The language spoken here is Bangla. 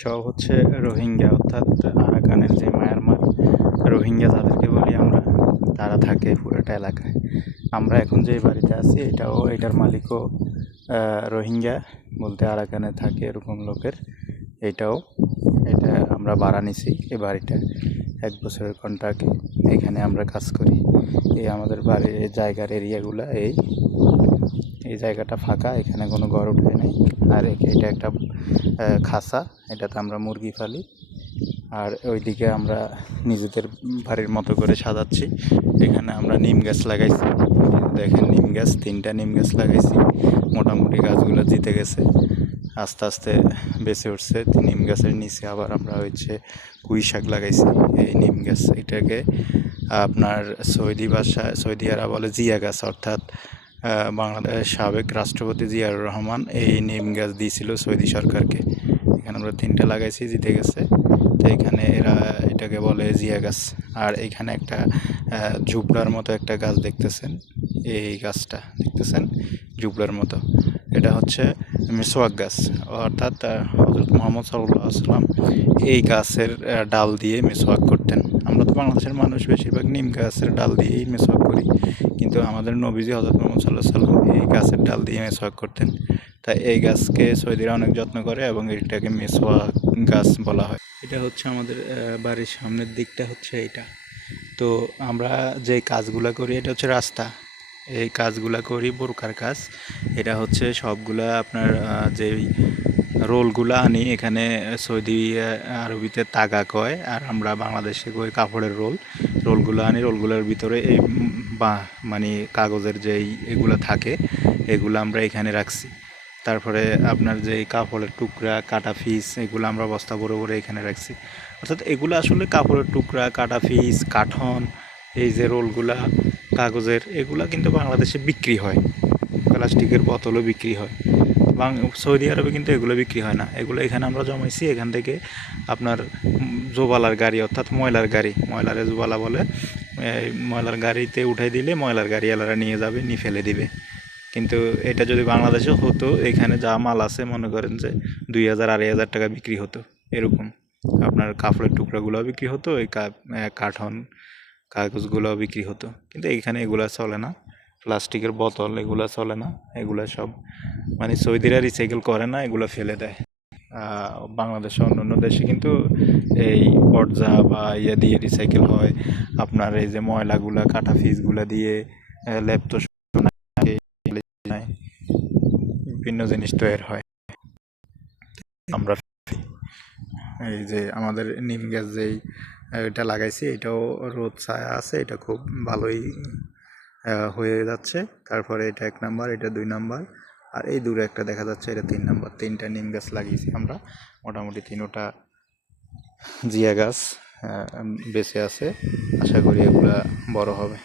সব হচ্ছে রোহিঙ্গা, অর্থাৎ আরাকানের যে মায়ানমার রোহিঙ্গা যাদেরকে বলি আমরা, তারা থাকে পুরোটা এলাকায়। আমরা এখন যে বাড়িতে আছি, এটাও, এটার মালিকও রোহিঙ্গা বলতে আরাকানে থাকে এরকম লোকের। এটাও, এটা আমরা বাড়া নিছি এই বাড়িটা। এক বছরের কন্ট্রাক্টে এখানে আমরা কাজ করি। এই আমাদের বাড়ির জায়গার এরিয়াগুলো, এই এই জায়গাটা ফাঁকা, এখানে কোনো ঘর উঠে নেই। আর এটা একটা খাসা, এটাতে আমরা মুরগি ফালি আর ওইদিকে আমরা নিজেদের বাড়ির মতো করে সাজাচ্ছি। এখানে আমরা নিম গাছ লাগাইছি। দেখেন নিম গাছ, তিনটা নিম গাছ লাগাইছি। মোটামুটি গাছগুলো জিতে গেছে। আস্তে আস্তে বেঁচে উঠছে। নিম গাছের নিচে আবার আমরা হচ্ছে পুঁই শাক লাগাইছি। এই নিম গাছ এটাকে আপনার সৌদি ভাষায় সৌদিয়ারা বলে জিয়া গাছ অর্থাৎ আহ, বাংলাদেশের সাবেক রাষ্ট্রপতি জিয়াউর রহমান এই নিম গাছ দিয়েছিল সৌদি সরকারকে। এখানে আমরা তিনটা লাগাইছি জিতে গেছে। তো এখানে এরা এটাকে বলে জিয়া গাছ। আর এখানে একটা ঝুপড়ার মতো একটা গাছ দেখতেছেন। এই গাছটা দেখতেছেন? ঝুপড়ার মতো। এটা হচ্ছে মিসওয়াক গাছ। অর্থাৎ হজরত মোহাম্মদ সাল্লাহ আসলাম এই গাছের ডাল দিয়ে মিসওয়াক করতেন। আমরা তো বাংলাদেশের মানুষ, বেশিরভাগ নিম গাছের ডাল দিয়েই মিসওয়াক করি। কিন্তু আমাদের নবীজি হজরত মোহাম্মদ সাল্লাহ সাল্লাম এই গাছের ডাল দিয়ে মিসওয়াক করতেন। তাই এই গাছকে সৌদিরা অনেক যত্ন করে এবং এটাকে মিসওয়াক গাছ বলা হয়। এটা হচ্ছে আমাদের বাড়ির সামনের দিকটা হচ্ছে এটা তো আমরা যে কাজগুলো করি, এটা হচ্ছে রাস্তা। এই কাজগুলা করি, বোরকার কাজ। এটা হচ্ছে সবগুলা আপনার যেই রোলগুলা আনি, এখানে সৌদি আরবিতে তাগা কয়, আর আমরা বাংলাদেশে কই কাপড়ের রোল। রোলগুলো আনি, রোলগুলোর ভিতরে এই বা মানে কাগজের যেই এগুলো থাকে, এগুলো আমরা এখানে রাখছি। তারপরে আপনার যে কাপড়ের টুকরা, কাটা ফিস, এগুলো আমরা বস্তা ভরে ভরে এখানে রাখছি। অর্থাৎ এগুলো আসলে কাপড়ের টুকরা, কাটা ফিস, কাঠন, এই যে রোলগুলা কাগজের, এগুলো কিন্তু বাংলাদেশে বিক্রি হয়। প্লাস্টিকের বোতলও বিক্রি হয়। বাং, সৌদি আরবে কিন্তু এগুলো বিক্রি হয় না। এগুলো এখানে আমরা জমাইছি, এখান থেকে আপনার জোবালার গাড়ি, অর্থাৎ ময়লার গাড়ি, ময়লারে জোবালা বলে ময়লার গাড়িতে উঠাই দিলে ময়লার গাড়িওয়ালারা নিয়ে যাবে, নিয়ে ফেলে দিবে। কিন্তু এটা যদি বাংলাদেশে হতো, এখানে যা মাল আছে, মনে করেন যে দুই হাজার, আড়াই হাজার টাকা বিক্রি হতো, এরকম। আপনার কাপড়ের টুকরাগুলো বিক্রি হতো, এই কার্টন কাগজগুলো বিক্রি হতো। কিন্তু এখানে এগুলো চলে না। প্লাস্টিকের বোতল, এগুলো চলে না। এগুলো সব মানে সৌদিরা রিসাইকেল করে না, এগুলো ফেলে দেয়। বাংলাদেশে অন্য অন্য দেশে কিন্তু এই পর্জা বা ইয়ে দিয়ে রিসাইকেল হয়। আপনার এই যে ময়লাগুলা, কাটা ফিসগুলা দিয়ে ল্যাপটপ বিভিন্ন জিনিস তৈরি হয়। আমরা এই যে আমাদের নিম গাছ যেই এটা লাগাইছি, এটাও রোদ ছায়া আছে, এটা খুব ভালোই হয়ে যাচ্ছে। তারপরে এটা এক নাম্বার, এটা দুই নাম্বার, আর এই দূরে একটা দেখা যাচ্ছে, এটা তিন নাম্বার। তিনটা নিম গাছ লাগিয়েছি আমরা, মোটামুটি তিনোটা জিয়া গাছ বেঁচে আছে। আশা করি এগুলা বড় হবে।